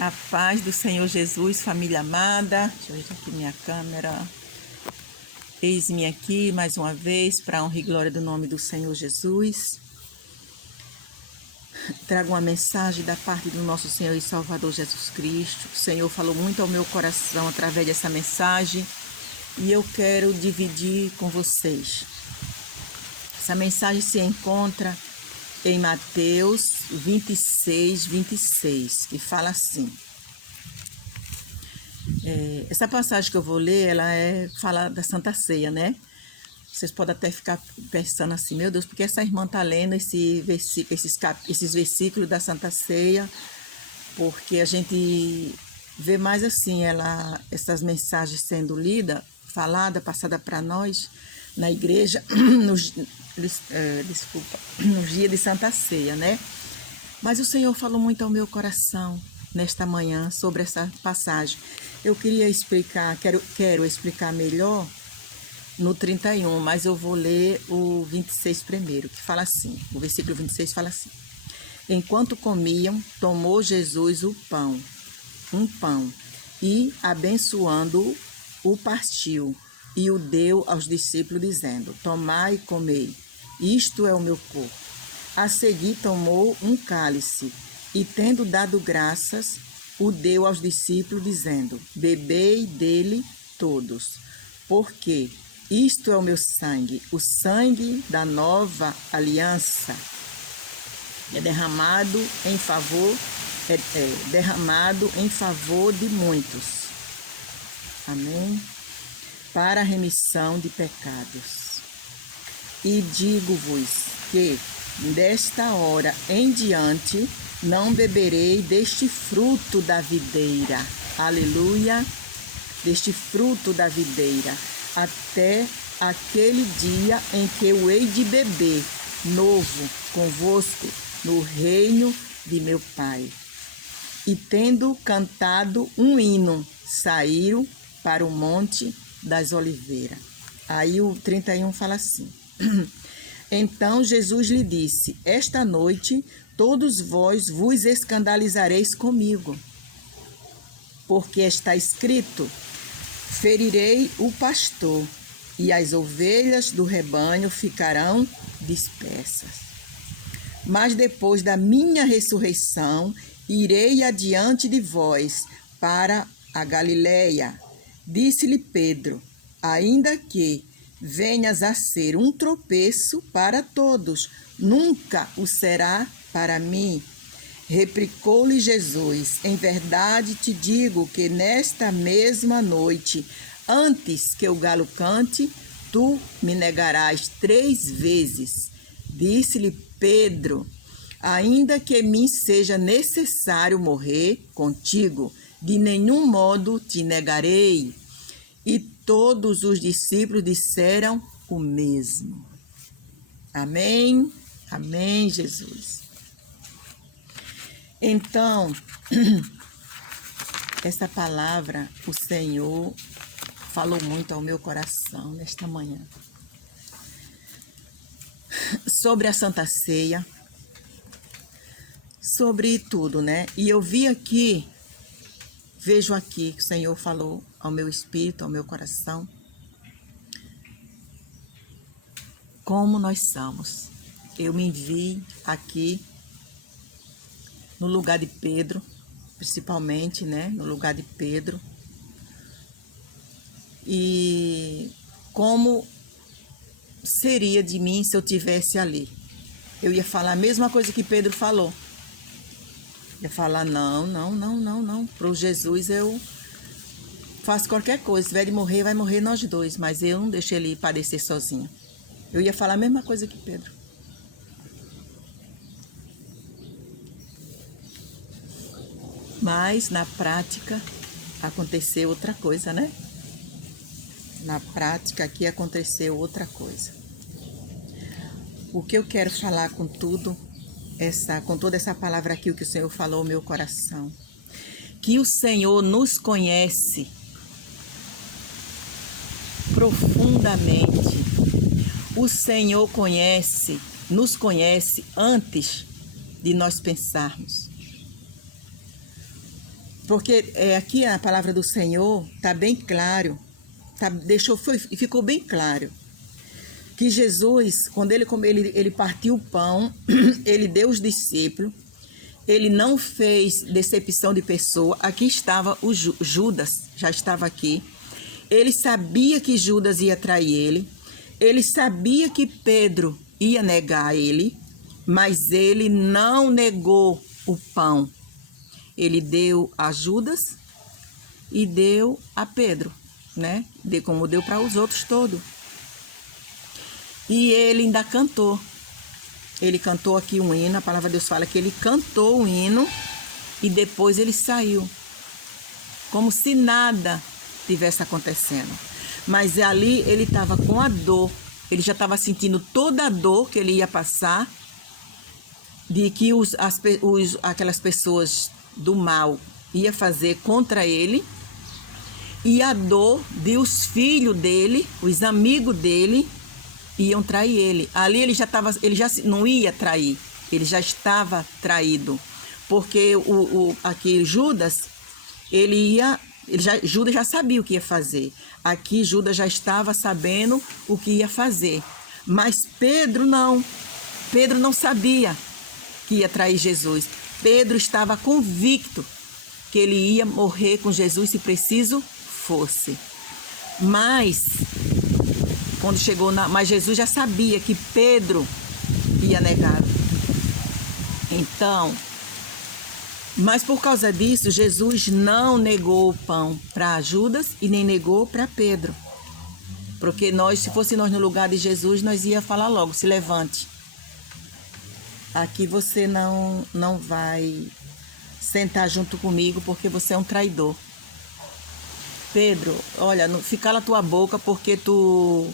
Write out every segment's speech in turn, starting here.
A paz do Senhor Jesus, família amada. Deixa eu ver aqui minha câmera. Eis-me aqui mais uma vez para a honra e glória do nome do Senhor Jesus. Trago uma mensagem da parte do nosso Senhor e Salvador Jesus Cristo. O Senhor falou muito ao meu coração através dessa mensagem e eu quero dividir com vocês. Essa mensagem se encontra em Mateus 26, 26, que fala assim. Essa passagem que eu vou ler, ela fala da Santa Ceia, né? Vocês podem até ficar pensando assim, meu Deus, por que essa irmã está lendo esses versículos da Santa Ceia? Porque a gente vê mais assim, essas mensagens sendo lidas, falada, passada para nós na igreja, nos dia de Santa Ceia, né? Mas o Senhor falou muito ao meu coração nesta manhã sobre essa passagem. Eu queria explicar, quero explicar melhor no 31, mas eu vou ler o 26 primeiro, que fala assim, o versículo 26 fala assim: Enquanto comiam, tomou Jesus um pão, e abençoando-o, o partiu, e o deu aos discípulos, dizendo: Tomai e comei, isto é o meu corpo. A seguir tomou um cálice, e tendo dado graças, o deu aos discípulos, dizendo: Bebei dele todos, porque isto é o meu sangue, o sangue da nova aliança, derramado em favor de muitos. Amém? Para a remissão de pecados. E digo-vos que desta hora em diante não beberei deste fruto da videira. Aleluia! Deste fruto da videira, até aquele dia em que eu hei de beber novo convosco no reino de meu Pai. E tendo cantado um hino, saíram para o Monte das Oliveiras. Aí o 31 fala assim: Então Jesus lhe disse: Esta noite todos vós vos escandalizareis comigo, porque está escrito: Ferirei o pastor, e as ovelhas do rebanho ficarão dispersas. Mas depois da minha ressurreição, irei adiante de vós para a Galileia. Disse-lhe Pedro: Ainda que venhas a ser um tropeço para todos, nunca o será para mim. Replicou-lhe Jesus: Em verdade te digo que nesta mesma noite, antes que o galo cante, tu me negarás 3 vezes. Disse-lhe Pedro: Ainda que me seja necessário morrer contigo, de nenhum modo te negarei. E todos os discípulos disseram o mesmo. Amém? Amém, Jesus. Então, essa palavra, o Senhor falou muito ao meu coração nesta manhã. Sobre a Santa Ceia, sobre tudo, né? E eu vejo aqui que o Senhor falou ao meu espírito, ao meu coração, como nós somos. Eu me vi aqui no lugar de Pedro, principalmente, né? No lugar de Pedro. E como seria de mim se eu tivesse ali? Eu ia falar a mesma coisa que Pedro falou. Ia falar, não. Pro Jesus eu faço qualquer coisa. Se tiver de morrer, vai morrer nós dois. Mas eu não deixo ele padecer sozinho. Eu ia falar a mesma coisa que Pedro. Mas na prática aconteceu outra coisa, né? Na prática aqui aconteceu outra coisa. O que eu quero falar com toda essa palavra aqui, o que o Senhor falou ao meu coração, que o Senhor nos conhece profundamente. O Senhor nos conhece antes de nós pensarmos. Porque aqui a palavra do Senhor está bem claro, ficou bem claro que Jesus, quando ele partiu o pão, ele deu os discípulos, ele não fez decepção de pessoa. Aqui estava o Judas, já estava aqui. Ele sabia que Judas ia trair ele sabia que Pedro ia negar ele, mas ele não negou o pão. Ele deu a Judas e deu a Pedro, né? Como deu para os outros todos. E ele ainda cantou. Ele cantou aqui um hino, a palavra de Deus fala que ele cantou um hino e depois ele saiu. Como se nada tivesse acontecendo. Mas ali ele estava com a dor. Ele já estava sentindo toda a dor que ele ia passar, de que aquelas pessoas do mal ia fazer contra ele, e a dor de os filhos dele, os amigos dele, iam trair ele. Ali ele já não ia trair, ele já estava traído, porque aqui Judas, Judas já sabia o que ia fazer. Aqui Judas já estava sabendo o que ia fazer, mas Pedro não sabia que ia trair Jesus. Pedro estava convicto que ele ia morrer com Jesus se preciso fosse. Mas quando chegou mas Jesus já sabia que Pedro ia negar. Então, mas por causa disso, Jesus não negou o pão para Judas e nem negou para Pedro. Porque se fosse nós no lugar de Jesus, nós ia falar logo, se levante. Aqui você não vai sentar junto comigo porque você é um traidor. Pedro, olha, cala a tua boca porque tu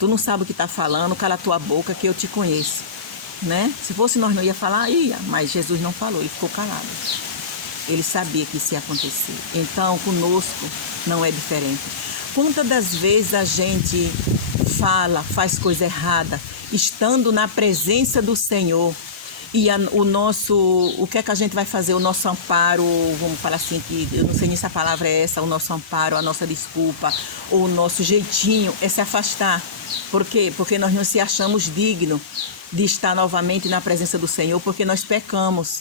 não sabe o que está falando, cala a tua boca que eu te conheço, né? Se fosse nós não ia falar, ia, mas Jesus não falou, ele ficou calado. Ele sabia que isso ia acontecer. Então, conosco não é diferente. Quantas das vezes a gente faz coisa errada, estando na presença do Senhor, e o que é que a gente vai fazer? O nosso amparo, vamos falar assim, que eu não sei nem se a palavra é essa, o nosso amparo, a nossa desculpa, ou o nosso jeitinho é se afastar. Por quê? Porque nós não se achamos dignos de estar novamente na presença do Senhor, porque nós pecamos.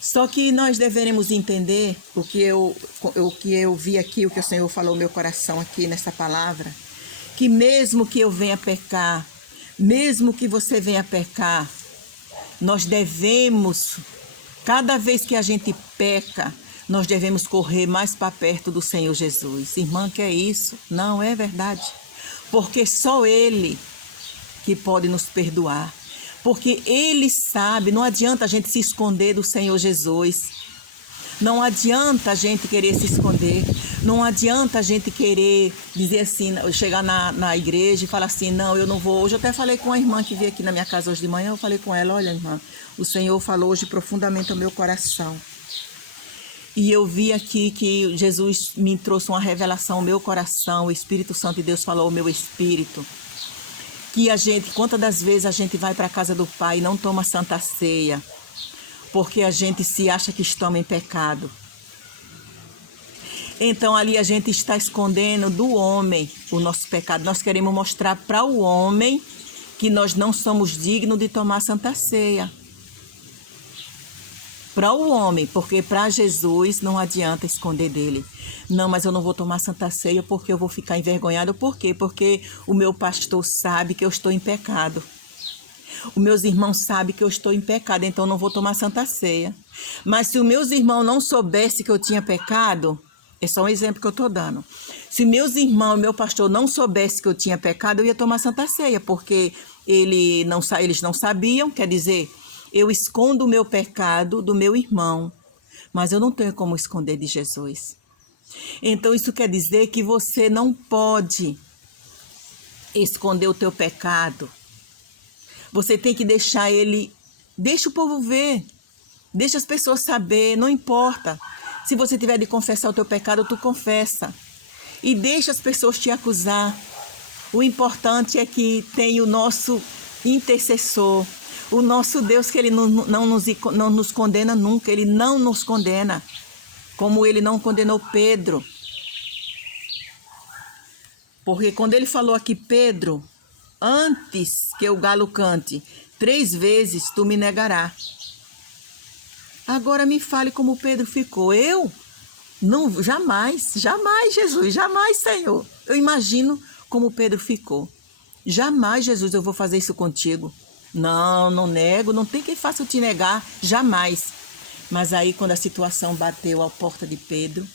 Só que nós deveremos entender o que eu vi aqui, o que o Senhor falou no meu coração aqui nessa palavra, que mesmo que eu venha pecar, mesmo que você venha pecar, nós devemos, cada vez que a gente peca, nós devemos correr mais para perto do Senhor Jesus. Irmã, que é isso? Não é verdade. Porque só Ele que pode nos perdoar. Porque Ele sabe, não adianta a gente se esconder do Senhor Jesus. Não adianta a gente querer se esconder. Não adianta a gente querer dizer assim, chegar na igreja e falar assim, não, eu não vou. Hoje eu até falei com a irmã que veio aqui na minha casa hoje de manhã, eu falei com ela, olha, irmã, o Senhor falou hoje profundamente ao meu coração. E eu vi aqui que Jesus me trouxe uma revelação ao meu coração, o Espírito Santo de Deus falou ao meu espírito. Que quantas das vezes a gente vai para a casa do Pai e não toma Santa Ceia, porque a gente se acha que estamos em pecado. Então ali a gente está escondendo do homem o nosso pecado. Nós queremos mostrar para o homem que nós não somos dignos de tomar Santa Ceia. Para o homem, porque para Jesus não adianta esconder dele. Não, mas eu não vou tomar Santa Ceia porque eu vou ficar envergonhado. Por quê? Porque o meu pastor sabe que eu estou em pecado. Os meus irmãos sabem que eu estou em pecado, então eu não vou tomar Santa Ceia. Mas se os meus irmãos não soubessem que eu tinha pecado, é só um exemplo que eu estou dando. Se meus irmãos, meu pastor não soubesse que eu tinha pecado, eu ia tomar Santa Ceia, porque eles não sabiam, quer dizer, eu escondo o meu pecado do meu irmão, mas eu não tenho como esconder de Jesus. Então isso quer dizer que você não pode esconder o teu pecado. Você tem que deixa o povo ver, deixa as pessoas saber, não importa. Se você tiver de confessar o teu pecado, tu confessa. E deixa as pessoas te acusar. O importante é que tem o nosso intercessor. O nosso Deus, que Ele não nos condena nunca, Ele não nos condena, como Ele não condenou Pedro. Porque quando Ele falou aqui, Pedro, antes que o galo cante, 3 vezes tu me negarás. Agora me fale como Pedro ficou. Eu? Não, jamais, jamais, Jesus, jamais, Senhor. Eu imagino como Pedro ficou. Jamais, Jesus, eu vou fazer isso contigo. Não, não nego, não tem quem faça eu te negar, jamais. Mas aí, quando a situação bateu à porta de Pedro,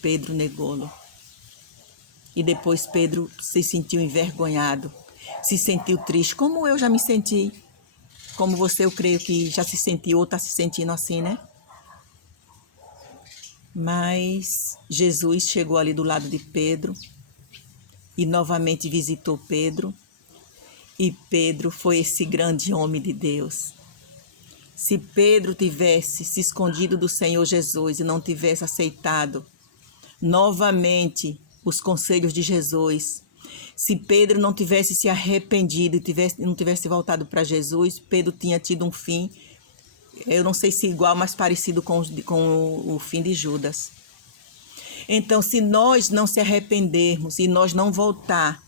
Pedro negou-lo. E depois Pedro se sentiu envergonhado, se sentiu triste, como eu já me senti. Como você, eu creio que já se sentiu ou está se sentindo assim, né? Mas Jesus chegou ali do lado de Pedro e novamente visitou Pedro. E Pedro foi esse grande homem de Deus. Se Pedro tivesse se escondido do Senhor Jesus e não tivesse aceitado novamente os conselhos de Jesus, se Pedro não tivesse se arrependido e não tivesse voltado para Jesus, Pedro tinha tido um fim, eu não sei se igual, mas parecido com o fim de Judas. Então, se nós não se arrependermos e nós não voltar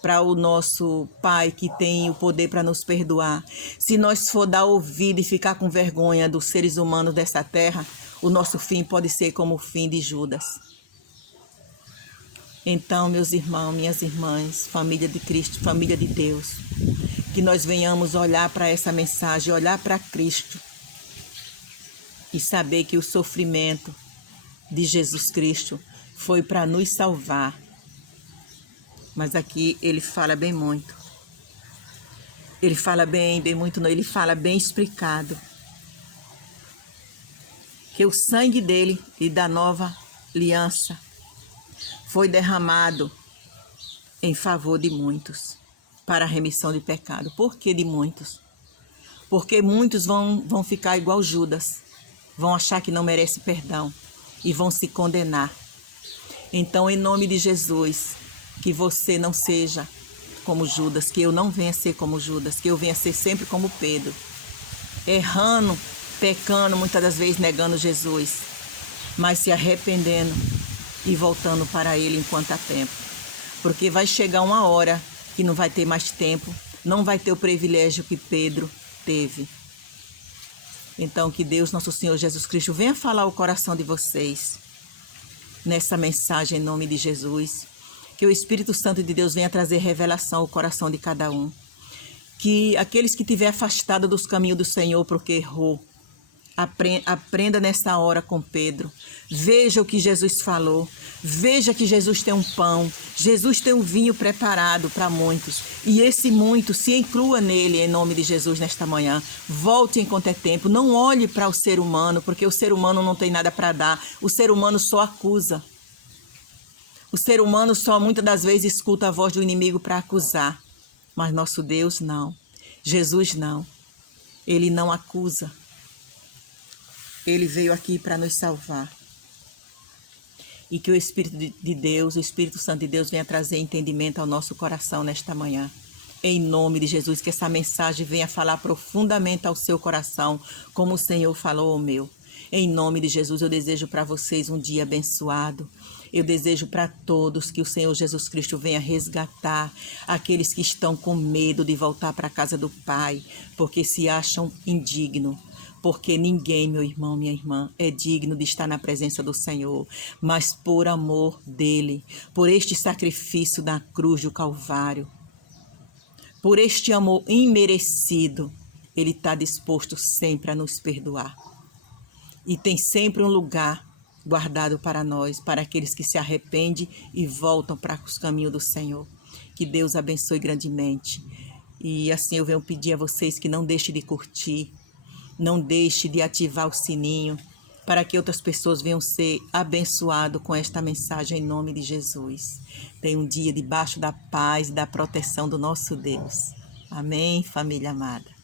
para o nosso Pai que tem o poder para nos perdoar, se nós for dar ouvido e ficar com vergonha dos seres humanos dessa terra, o nosso fim pode ser como o fim de Judas. Então, meus irmãos, minhas irmãs, família de Cristo, família de Deus, que nós venhamos olhar para essa mensagem, olhar para Cristo e saber que o sofrimento de Jesus Cristo foi para nos salvar. Mas aqui ele fala bem muito. Ele fala bem muito não, ele fala bem explicado. Que o sangue dele e da nova aliança foi derramado em favor de muitos, para a remissão de pecado. Por que de muitos? Porque muitos vão ficar igual Judas, vão achar que não merece perdão e vão se condenar. Então, em nome de Jesus, que você não seja como Judas, que eu não venha ser como Judas, que eu venha ser sempre como Pedro, errando, pecando, muitas das vezes negando Jesus, mas se arrependendo e voltando para Ele enquanto há tempo. Porque vai chegar uma hora que não vai ter mais tempo, não vai ter o privilégio que Pedro teve. Então, que Deus, nosso Senhor Jesus Cristo, venha falar o coração de vocês nessa mensagem em nome de Jesus. Que o Espírito Santo de Deus venha trazer revelação ao coração de cada um. Que aqueles que estiverem afastados dos caminhos do Senhor porque errou, aprenda nessa hora com Pedro. Veja o que Jesus falou. Veja que Jesus tem um pão. Jesus tem um vinho preparado para muitos. E esse muito se inclua nele em nome de Jesus nesta manhã. Volte enquanto é tempo. Não olhe para o ser humano, porque o ser humano não tem nada para dar. O ser humano só acusa. O ser humano só muitas das vezes escuta a voz do inimigo para acusar. Mas nosso Deus não. Jesus não. Ele não acusa. Ele veio aqui para nos salvar. E que o Espírito de Deus, o Espírito Santo de Deus venha trazer entendimento ao nosso coração nesta manhã. Em nome de Jesus, que essa mensagem venha falar profundamente ao seu coração, como o Senhor falou ao meu. Em nome de Jesus, eu desejo para vocês um dia abençoado. Eu desejo para todos que o Senhor Jesus Cristo venha resgatar aqueles que estão com medo de voltar para a casa do Pai, porque se acham indignos. Porque ninguém, meu irmão, minha irmã, é digno de estar na presença do Senhor. Mas por amor dele, por este sacrifício na cruz do Calvário, por este amor imerecido, ele está disposto sempre a nos perdoar. E tem sempre um lugar guardado para nós, para aqueles que se arrependem e voltam para os caminhos do Senhor. Que Deus abençoe grandemente. E assim eu venho pedir a vocês que não deixem de curtir, não deixe de ativar o sininho para que outras pessoas venham ser abençoadas com esta mensagem em nome de Jesus. Tenha um dia debaixo da paz e da proteção do nosso Deus. Amém, família amada.